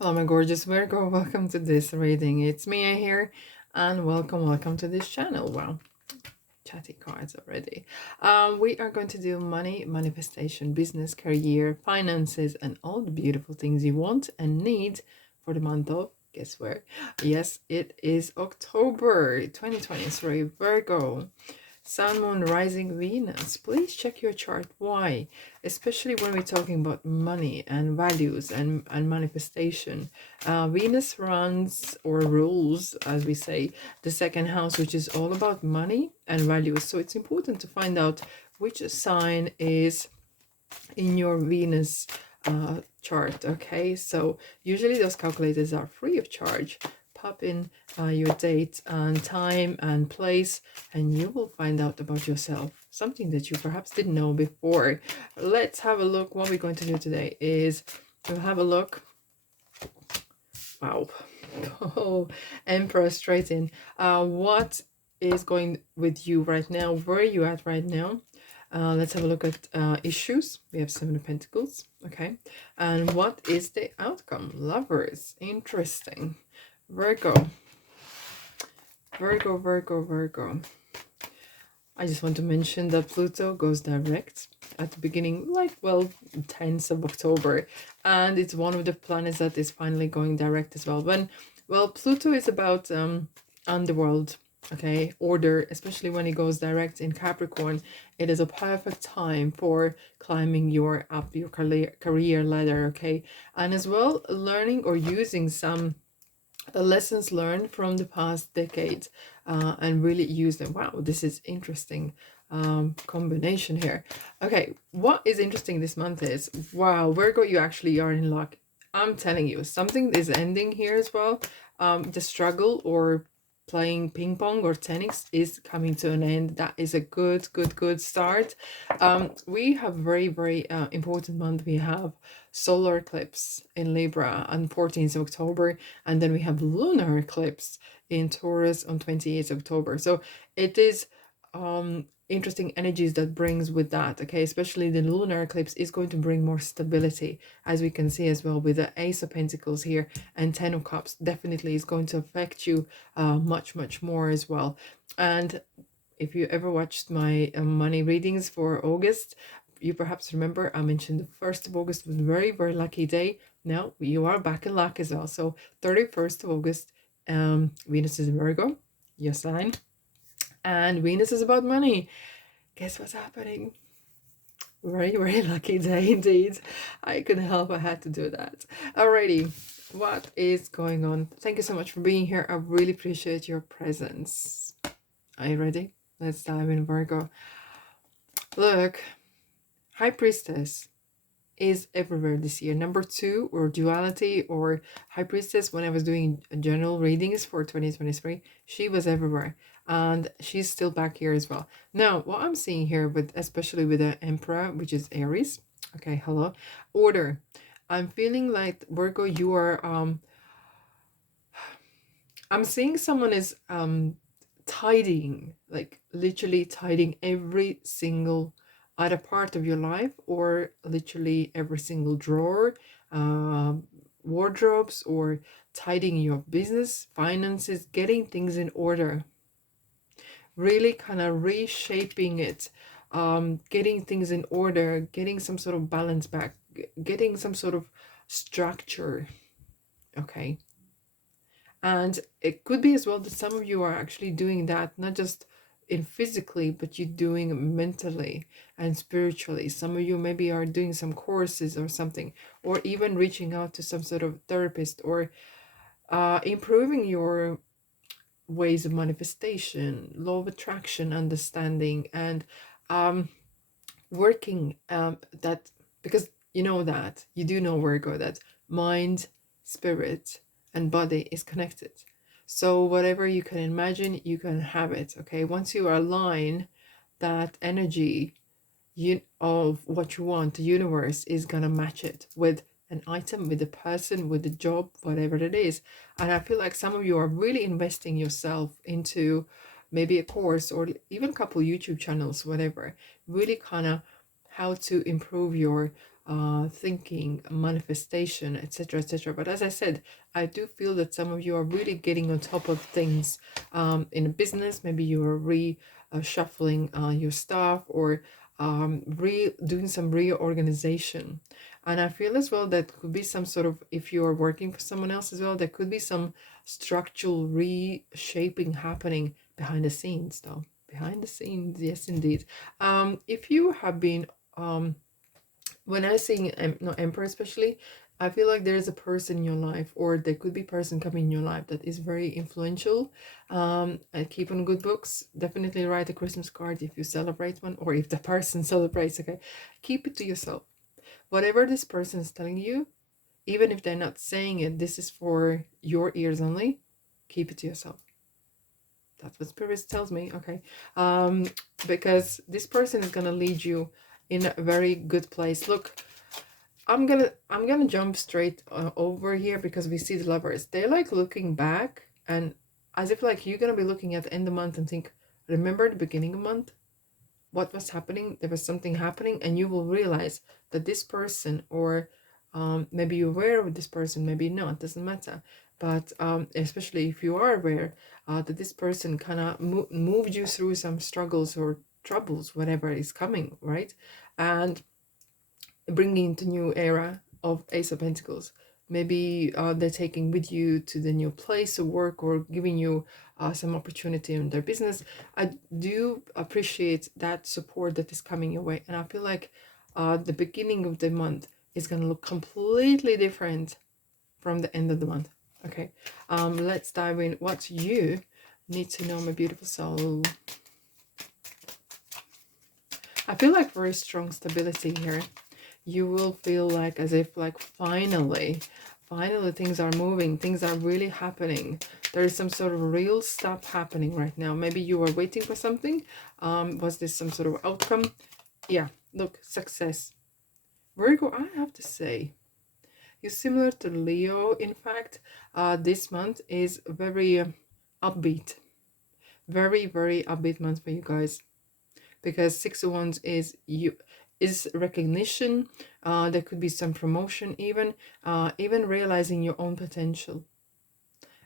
Hello, my gorgeous Virgo. Welcome to this reading. It's Mia here, and welcome to this channel. Wow, chatty cards already. We are going to do money, manifestation, business, career, finances, and all the beautiful things you want and need for the month of, guess where? Yes, it is October 2023, Virgo. Sun, Moon, Rising, Venus. Please check your chart. Why? Especially when we're talking about money and values and manifestation. Venus runs or rules, as we say, the second house, which is all about money and values. So it's important to find out which sign is in your Venus chart. Okay, so usually those calculators are free of charge. Pop in your date and time and place, and you will find out about yourself, something that you perhaps didn't know before. Let's have a look. What we're going to do today is to have a look. Wow. Oh, Emperor straight in. What is going with you right now? Where are you at right now? Let's have a look at issues. We have Seven of Pentacles. Okay. And what is the outcome? Lovers. Interesting. Virgo. Virgo. I just want to mention that Pluto goes direct at the beginning, like, well, 10th of October. And it's one of the planets that is finally going direct as well. Well, Pluto is about underworld, okay, order, especially when it goes direct in Capricorn. It is a perfect time for climbing your career ladder, okay, and as well learning or using some lessons learned from the past decades and really use them. Wow, this is interesting combination here. Okay, what is interesting this month is, wow, Virgo, you actually are in luck. I'm telling you, something is ending here as well. The struggle or playing ping pong or tennis is coming to an end. That is a good start. We have very important month. We have solar eclipse in Libra on 14th of October, and then we have lunar eclipse in Taurus on 28th of October. So it is interesting energies that brings with that, okay, especially the lunar eclipse is going to bring more stability, as we can see as well with the Ace of Pentacles here and Ten of Cups. Definitely is going to affect you much more as well. And if you ever watched my money readings for August, you perhaps remember I mentioned the 1st of August was a very lucky day. Now you are back in luck as well. So 31st of August, Venus is in Virgo, your sign, and Venus is about money. Guess what's happening? Very lucky day indeed. I couldn't help, I had to do that. Alrighty, what is going on? Thank you so much for being here. I really appreciate your presence. Are you ready? Let's dive in, Virgo. Look, High Priestess is everywhere this year. Number 2, or duality, or High Priestess, when I was doing general readings for 2023, she was everywhere, and she's still back here as well. Now what I'm seeing here, with especially with the Emperor, which is Aries, okay, hello, order. I'm feeling like, Virgo, you are I'm seeing someone is tidying, like literally tidying every single either part of your life, or literally every single drawer, wardrobes, or tidying your business, finances, getting things in order, really kind of reshaping it, getting things in order, getting some sort of balance back, getting some sort of structure, okay. And it could be as well that some of you are actually doing that, not just in physically, but you're doing mentally and spiritually. Some of you maybe are doing some courses or something, or even reaching out to some sort of therapist, or improving your ways of manifestation, law of attraction, understanding, and working that, because you know that, you do know, Virgo, that mind, spirit, and body is connected. So whatever you can imagine, you can have it, okay? Once you align that energy of what you want, the universe is gonna match it with an item, with a person, with a job, whatever it is. And I feel like some of you are really investing yourself into maybe a course, or even a couple YouTube channels, whatever, really kind of how to improve your thinking, manifestation, etc., etc. But as I said, I do feel that some of you are really getting on top of things in a business. Maybe you are shuffling your stuff, or doing some reorganization. And I feel as well that could be some sort of, if you are working for someone else as well, there could be some structural reshaping happening behind the scenes, though. Behind the scenes, yes, indeed. If you have been, when I say no, emperor especially, I feel like there is a person in your life, or there could be person coming in your life that is very influential. And keep on good books. Definitely write a Christmas card if you celebrate one, or if the person celebrates. Okay, keep it to yourself. Whatever this person is telling you, even if they're not saying it, this is for your ears only. Keep it to yourself. That's what spirit tells me. Okay, because this person is gonna lead you in a very good place. Look, I'm gonna jump straight over here, because we see the lovers. They're like looking back, and as if like you're gonna be looking at the end of the month and think, remember the beginning of the month? What was happening? There was something happening, and you will realize that this person, or maybe you're aware of this person, maybe not, doesn't matter. But especially if you are aware that this person kind of moved you through some struggles or troubles, whatever is coming, right? And bringing into new era of Ace of Pentacles. Maybe they're taking with you to the new place of work, or giving you some opportunity in their business. I do appreciate that support that is coming your way, and I feel like the beginning of the month is going to look completely different from the end of the month. Okay, let's dive in. What you need to know, my beautiful soul. I feel like very strong stability here. You will feel like as if like finally things are moving, things are really happening. There is some sort of real stuff happening right now. Maybe you were waiting for something. Was this some sort of outcome? Yeah, look, success. Virgo, I have to say, you're similar to Leo. In fact, this month is very upbeat. Very, very upbeat month for you guys. Because Six of Wands is recognition. There could be some promotion, even realizing your own potential.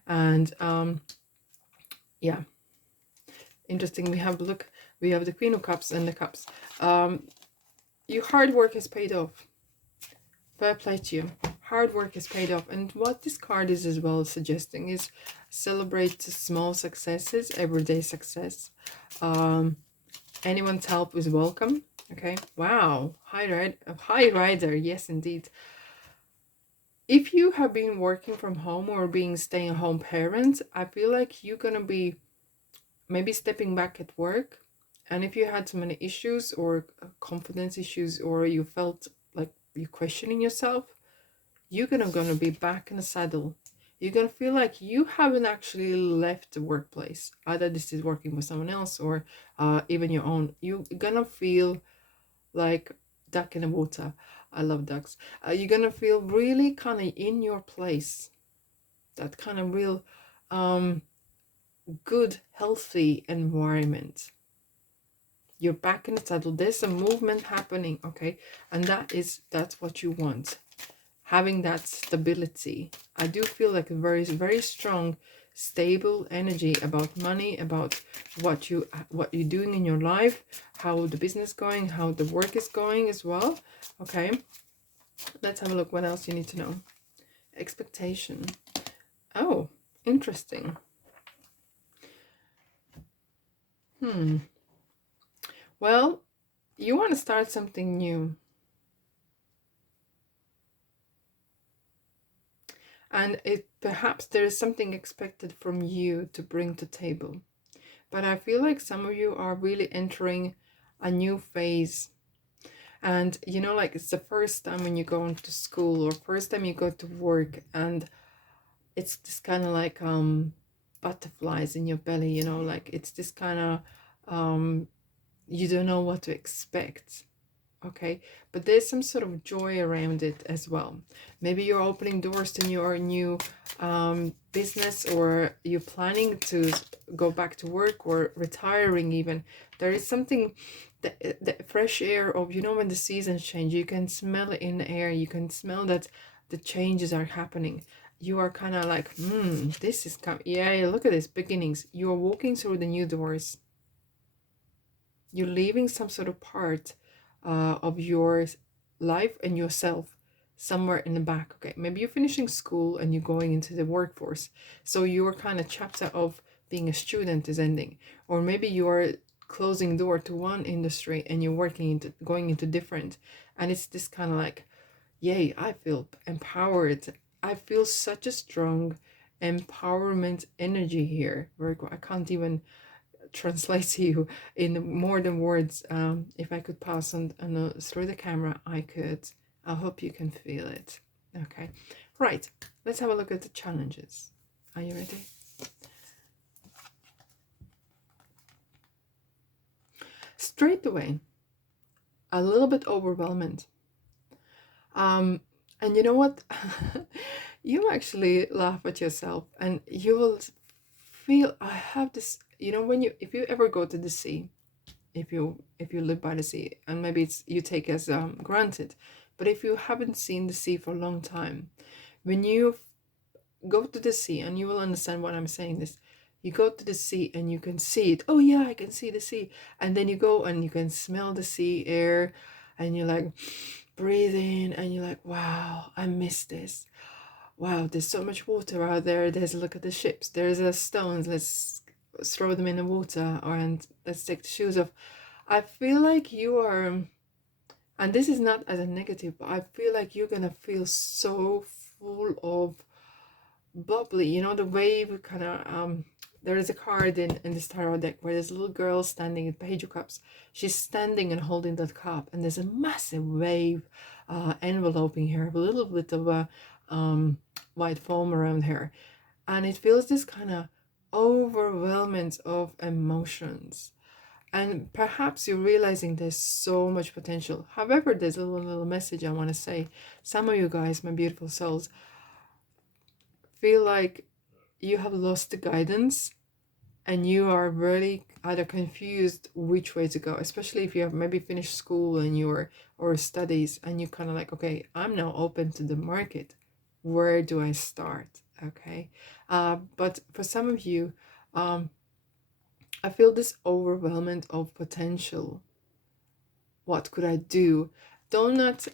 And yeah, interesting. We have the Queen of Cups and the Cups. Your hard work has paid off. Fair play to you. Hard work has paid off. And what this card is as well suggesting is celebrate small successes, everyday success. Anyone's help is welcome. Okay. Wow. High rider. Yes, indeed. If you have been working from home or being stay-at-home parent, I feel like you're gonna be maybe stepping back at work. And if you had so many issues or confidence issues, or you felt like you're questioning yourself, you're gonna be back in the saddle. You're gonna feel like you haven't actually left the workplace. Either this is working with someone else, or even your own. You're gonna feel like duck in the water. I love ducks. You're gonna feel really kind of in your place. That kind of real good, healthy environment. You're back in the saddle. There's some movement happening, okay? And that's what you want. Having that stability. I do feel like a very, very strong, stable energy about money, about what you're doing in your life, how the business is going, how the work is going as well. Okay, let's have a look. What else you need to know? Expectation. Oh, interesting. Well, you want to start something new. And perhaps there is something expected from you to bring to table. But I feel like some of you are really entering a new phase. And you know, like it's the first time when you go into school, or first time you go to work, and it's this kind of like butterflies in your belly, you know, like it's this kind of you don't know what to expect. okay? But there's some sort of joy around it as well. Maybe you're opening doors to your new business, or you're planning to go back to work, or retiring even. There is something, the fresh air of, you know, when the seasons change, you can smell it in the air. You can smell that the changes are happening. You are kind of like, this is yeah, look at this, beginnings. You are walking through the new doors. You're leaving some sort of part of your life and yourself somewhere in the back. Okay, maybe you're finishing school and you're going into the workforce, so your kind of chapter of being a student is ending. Or maybe you are closing door to one industry and you're going into different, and it's this kind of like, yay, I feel empowered. I feel such a strong empowerment energy here, Virgo. I can't even translate to you in more than words. If I could pass on through the camera, I could. I hope you can feel it. Okay, right. Let's have a look at the challenges. Are you ready? Straight away, a little bit overwhelmed. And you know what? You actually laugh at yourself, and you will feel, I have this, you know, when you, if you ever go to the sea, if you live by the sea, and maybe it's you take as granted, but if you haven't seen the sea for a long time, when you go to the sea, and you will understand what I'm saying this, you go to the sea and you can see it. Oh yeah, I can see the sea. And then you go and you can smell the sea air, and you're like, breathe in, and you're like, wow, I miss this. Wow, there's so much water out there. There's a look at the ships. There's stones. Let's throw them in the water, and let's take the shoes off. I feel like you are, and this is not as a negative, but I feel like you're gonna feel so full of bubbly. You know, the wave kind of. There is a card in this tarot deck where there's a little girl standing at Page of Cups. She's standing and holding that cup, and there's a massive wave enveloping her, a little bit of a white foam around her, and it feels this kind of overwhelming of emotions. And perhaps you're realizing there's so much potential. However, there's a little message I want to say. Some of you guys, my beautiful souls, feel like you have lost the guidance, and you are really either confused which way to go, especially if you have maybe finished school and you're, or studies, and you kind of like, okay, I'm now open to the market. Where do I start? Okay. But for some of you, I feel this overwhelming of potential. What could I do? Do not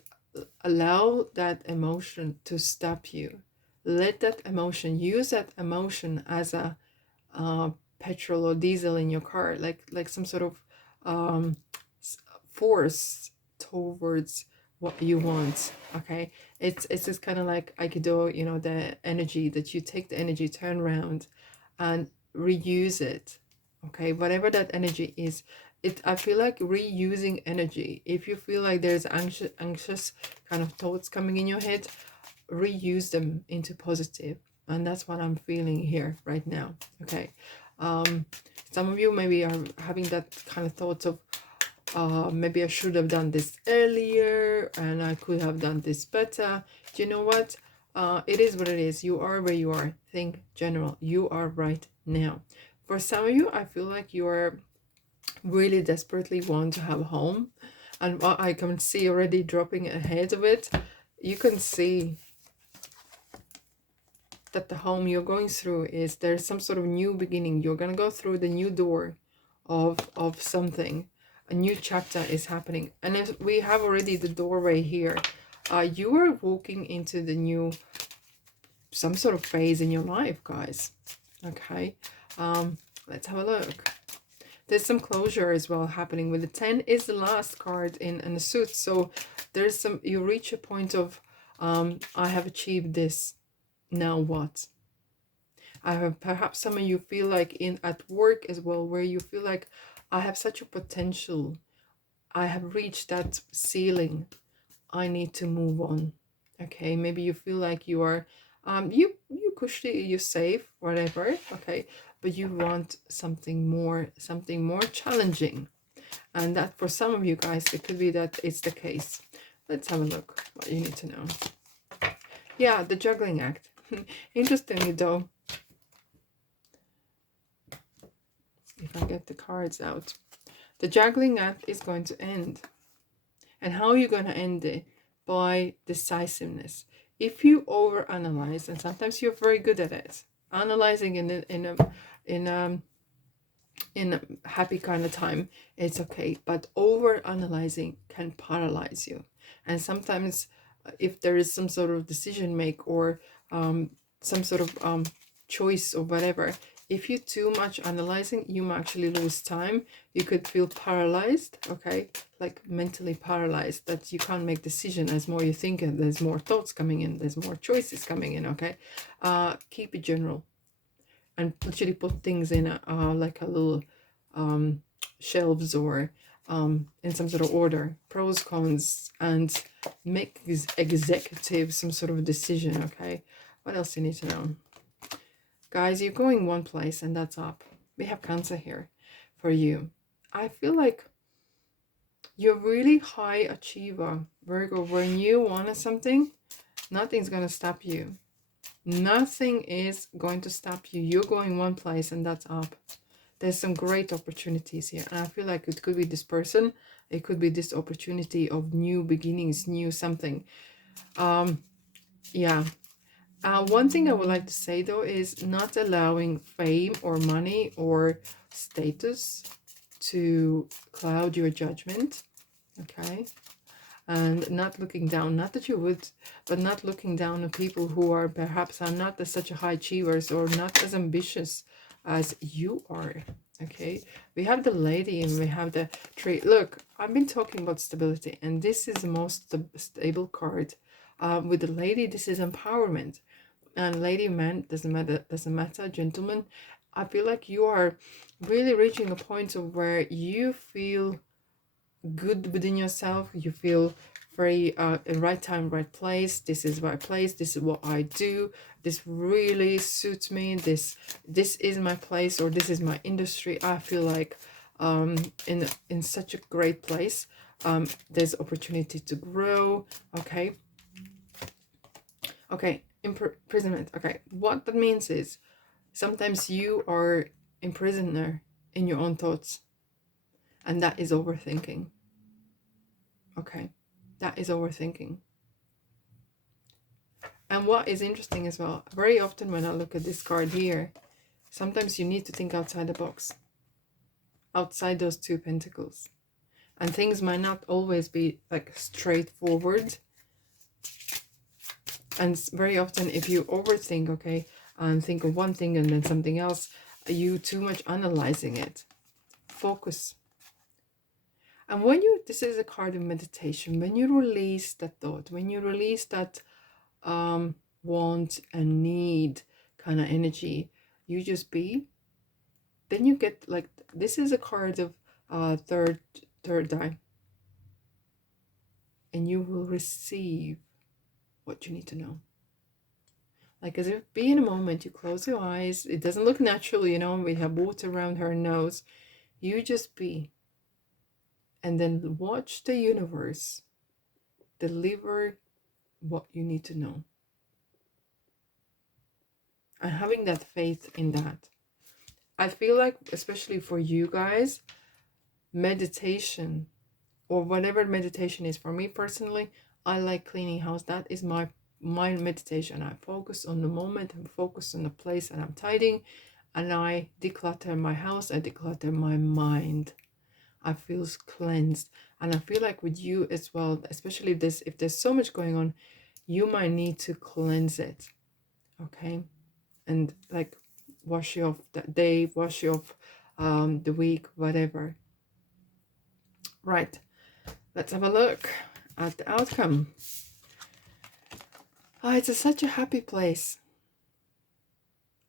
allow that emotion to stop you. Let that emotion, use that emotion as a petrol or diesel in your car, like some sort of force towards what you want. Okay, it's just kind of like Aikido, you know, the energy that you take, the energy, turn around and reuse it. Okay, whatever that energy is, it, I feel like reusing energy. If you feel like there's anxious kind of thoughts coming in your head, reuse them into positive. And that's what I'm feeling here right now. Okay, some of you maybe are having that kind of thoughts of maybe I should have done this earlier, and I could have done this better. Do you know what? It is what it is. You are where you are. Think general. You are right now. For some of you, I feel like you are really desperately want to have a home, and what I can see already dropping ahead of it, you can see that the home you're going through is, there's some sort of new beginning. You're gonna go through the new door of something. A new chapter is happening, and if we have already the doorway here, you are walking into the new, some sort of phase in your life, guys. Okay, let's have a look. There's some closure as well happening. With the 10 is the last card in the suit, so there's some, you reach a point of I have achieved this, now what? I have, perhaps some of you feel like in at work as well, where you feel like I have such a potential, I have reached that ceiling, I need to move on. Okay, maybe you feel like you are you cushy, you're safe, whatever. Okay, but you want something more challenging. And that for some of you guys, it could be that it's the case. Let's have a look what you need to know. Yeah, the juggling act. Interestingly though, if I get the cards out, the juggling act is going to end. And how are you going to end it? By decisiveness. If you overanalyze, and sometimes you're very good at it, analyzing in a happy kind of time, it's okay. But overanalyzing can paralyze you. And sometimes if there is some sort of decision make or some sort of choice or whatever, if you're too much analyzing, you might actually lose time. You could feel paralyzed, okay, like mentally paralyzed, that you can't make decision. As more you think, and there's more thoughts coming in, there's more choices coming in, okay. Keep it general and literally put things in like a little shelves or in some sort of order, pros, cons, and make this executive some sort of decision, okay. What else you need to know? Guys, you're going one place and that's up. We have Cancer here for you. I feel like you're really high achiever, Virgo. When you want something, nothing's going to stop you. Nothing is going to stop you. You're going one place and that's up. There's some great opportunities here. And I feel like it could be this person. It could be this opportunity of new beginnings, new something. Yeah. One thing I would like to say though is not allowing fame or money or status to cloud your judgment, okay? And not looking down, not that you would, but not looking down on people who are perhaps are not as such a high achievers or not as ambitious as you are, okay? We have the Lady and we have the Tree. Look, I've been talking about stability, and this is the most stable card. With the Lady, this is empowerment. And lady, man, doesn't matter, gentlemen. I feel like you are really reaching a point of where you feel good within yourself. You feel very right time, right place. This is right place. This is what I do. This really suits me. This is my place, or this is my industry. I feel like in such a great place. There's opportunity to grow. Okay. Okay. Imprisonment. Okay, what that means is sometimes you are imprisoned in your own thoughts, and that is overthinking. Okay, that is overthinking. And what is interesting as well, very often when I look at this card here, sometimes you need to think outside the box, outside those two pentacles, and things might not always be like straightforward. And very often if you overthink, okay, and think of one thing and then something else, you too much analyzing it. Focus. And when you, this is a card of meditation, when you release that thought, when you release that want and need kind of energy, you just be, then you get like, this is a card of third eye, and you will receive what you need to know. Like as if be in a moment, you close your eyes. It doesn't look natural, you know, we have water around her nose. You just be. And then watch the universe deliver what you need to know. And having that faith in that. I feel like, especially for you guys, meditation, or whatever meditation is, for me personally, I like cleaning house. That is my meditation. I focus on the moment, and focus on the place, and I'm tidying, and I declutter my house, I declutter my mind. I feel cleansed. And I feel like with you as well, especially if there's so much going on, you might need to cleanse it, okay? And like wash you off that day, wash you off the week, whatever. Right, let's have a look at the outcome. It's such a happy place.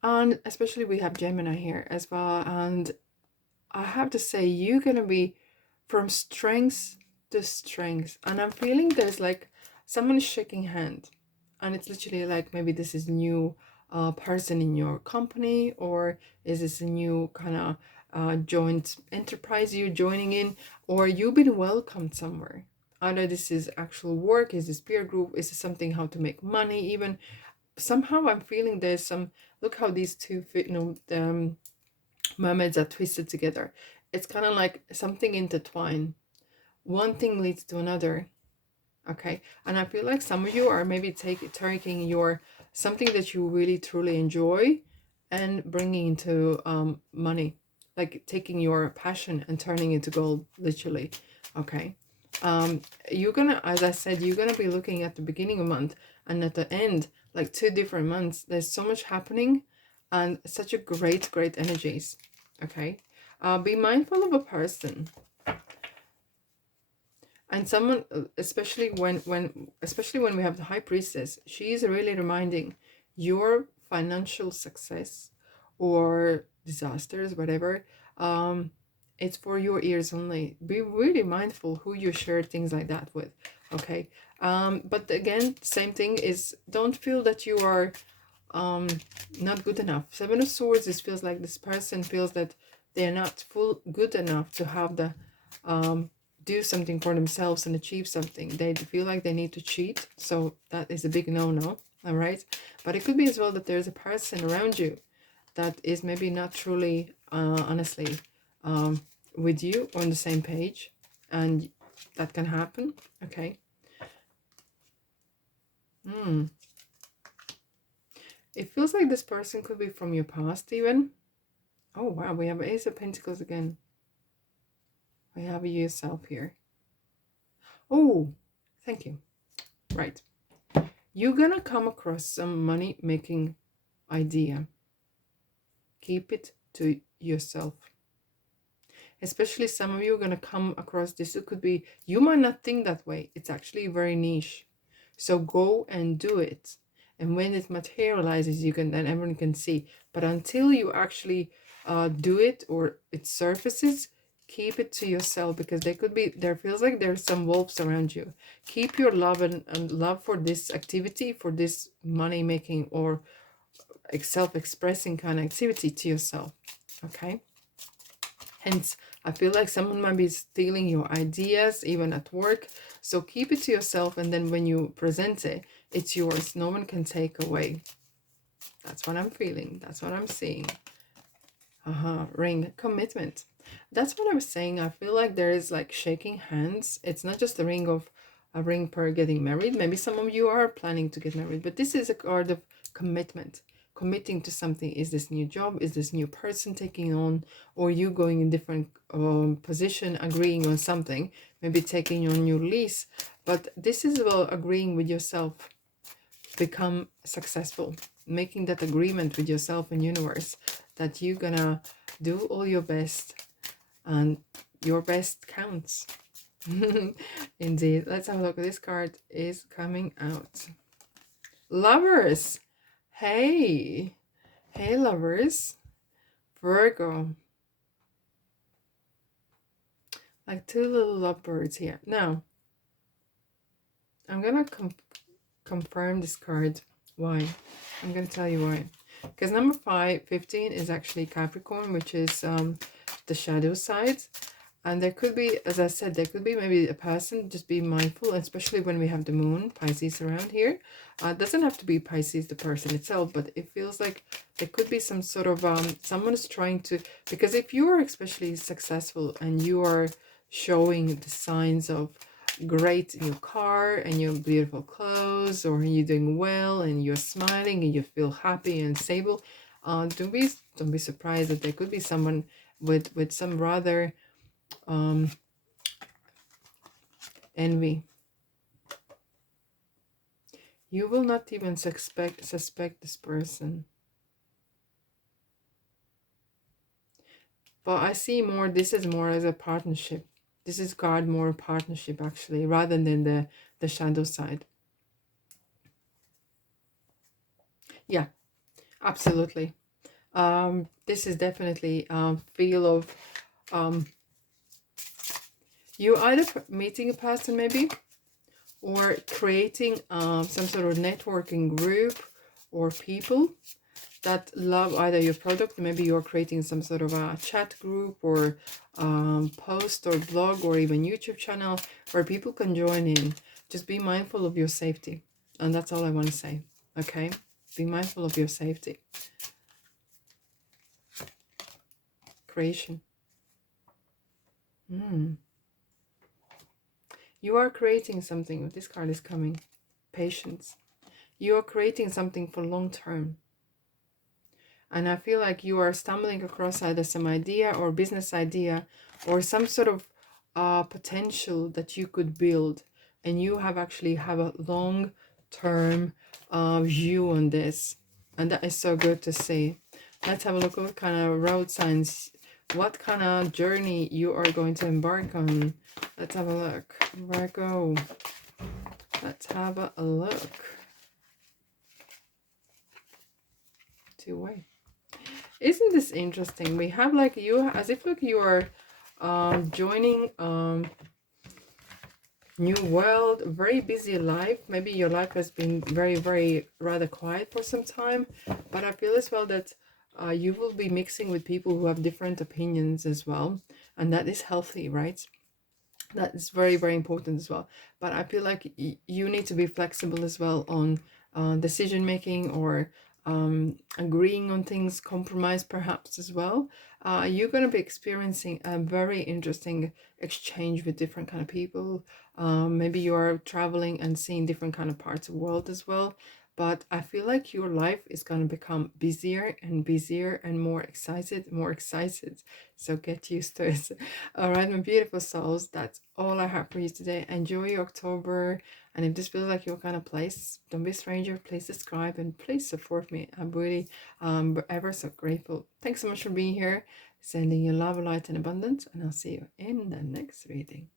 And especially we have Gemini here as well. And I have to say, you're going to be from strength to strength. And I'm feeling there's like someone shaking hand. And it's literally like maybe this is new person in your company, or is this a new kind of joint enterprise you're joining in, or you've been welcomed somewhere. Either this is actual work, is this peer group, is it something how to make money even. Somehow I'm feeling there's some, look how these two mermaids are twisted together. It's kind of like something intertwined. One thing leads to another. Okay, and I feel like some of you are maybe taking your something that you really truly enjoy and bringing into money, like taking your passion and turning into gold, literally. Okay, you're gonna, as I said, you're gonna be looking at the beginning of the month and at the end, like 2 different months. There's so much happening and such a great energies. Okay, be mindful of a person. And someone, especially when we have the High Priestess, she is really reminding your financial success or disasters, whatever, it's for your ears only. Be really mindful who you share things like that with. Okay, but again, same thing is, don't feel that you are not good enough. Seven of Swords, it feels like this person feels that they're not good enough to have the do something for themselves and achieve something. They feel like they need to cheat, so that is a big no-no. All right, but it could be as well that there's a person around you that is maybe not truly honestly with you on the same page, and that can happen. Okay. It feels like this person could be from your past even. Oh wow, we have Ace of Pentacles again. We have yourself here. Oh, thank you. Right. You're gonna come across some money making idea. Keep it to yourself. Especially some of you are gonna come across this. It could be, you might not think that way. It's actually very niche. So go and do it. And when it materializes, you can, then everyone can see. But until you actually do it or it surfaces, keep it to yourself, because there feels like there's some wolves around you. Keep your love and love for this activity, for this money making or self-expressing kind of activity to yourself. Okay. Hence, I feel like someone might be stealing your ideas even at work. So keep it to yourself, and then when you present it, it's yours. No one can take away. That's what I'm feeling. That's what I'm seeing. Ring, commitment. That's what I was saying. I feel like there is like shaking hands. It's not just a ring per getting married. Maybe some of you are planning to get married, but this is a card of commitment. Committing to something. Is this new job? Is this new person taking on? Or you going in different position, agreeing on something, maybe taking on your lease. But this is about agreeing with yourself. Become successful. Making that agreement with yourself and universe that you're gonna do all your best, and your best counts. Indeed. Let's have a look. This card is coming out. Lovers. Hey lovers. Virgo. Like 2 little lovebirds here. Now I'm gonna confirm this card. Why? I'm gonna tell you why. Because number 15 is actually Capricorn, which is the shadow side. And there could be, as I said, there could be maybe a person. Just be mindful, especially when we have the moon, Pisces, around here. It doesn't have to be Pisces, the person itself, but it feels like there could be some sort of, someone is trying to, because if you are especially successful and you are showing the signs of great new car and your beautiful clothes, or you're doing well and you're smiling and you feel happy and stable, don't be surprised that there could be someone with some rather envy. You will not even suspect this person. But I see more, this is more as a partnership. This is card more partnership actually, rather than the shadow side. Yeah, absolutely. This is definitely feel of you either meeting a person maybe, or creating some sort of networking group or people that love either your product. Maybe you're creating some sort of a chat group or post or blog or even YouTube channel where people can join in. Just be mindful of your safety, and that's all I want to say. Okay, be mindful of your safety. Creation. You are creating something. This card is coming. Patience. You are creating something for long term. And I feel like you are stumbling across either some idea or business idea or some sort of potential that you could build. And you have actually have a long term view on this. And that is so good to see. Let's have a look at what kind of road signs, what kind of journey you are going to embark on. Let's have a look. Virgo. Let's have a look. Two-way. Isn't this interesting? We have like you, as if like you are joining new world, very busy life. Maybe your life has been very rather quiet for some time, but I feel as well that you will be mixing with people who have different opinions as well, and that is healthy, right? That is very important as well. But I feel like you need to be flexible as well on decision making or agreeing on things, compromise perhaps as well. You're going to be experiencing a very interesting exchange with different kind of people. Maybe you are traveling and seeing different kind of parts of the world as well. But I feel like your life is going to become busier and busier and more excited, more excited. So get used to it. All right, my beautiful souls, that's all I have for you today. Enjoy your October. And if this feels like your kind of place, don't be a stranger. Please subscribe and please support me. I'm really ever so grateful. Thanks so much for being here. Sending you love, light, and abundance. And I'll see you in the next reading.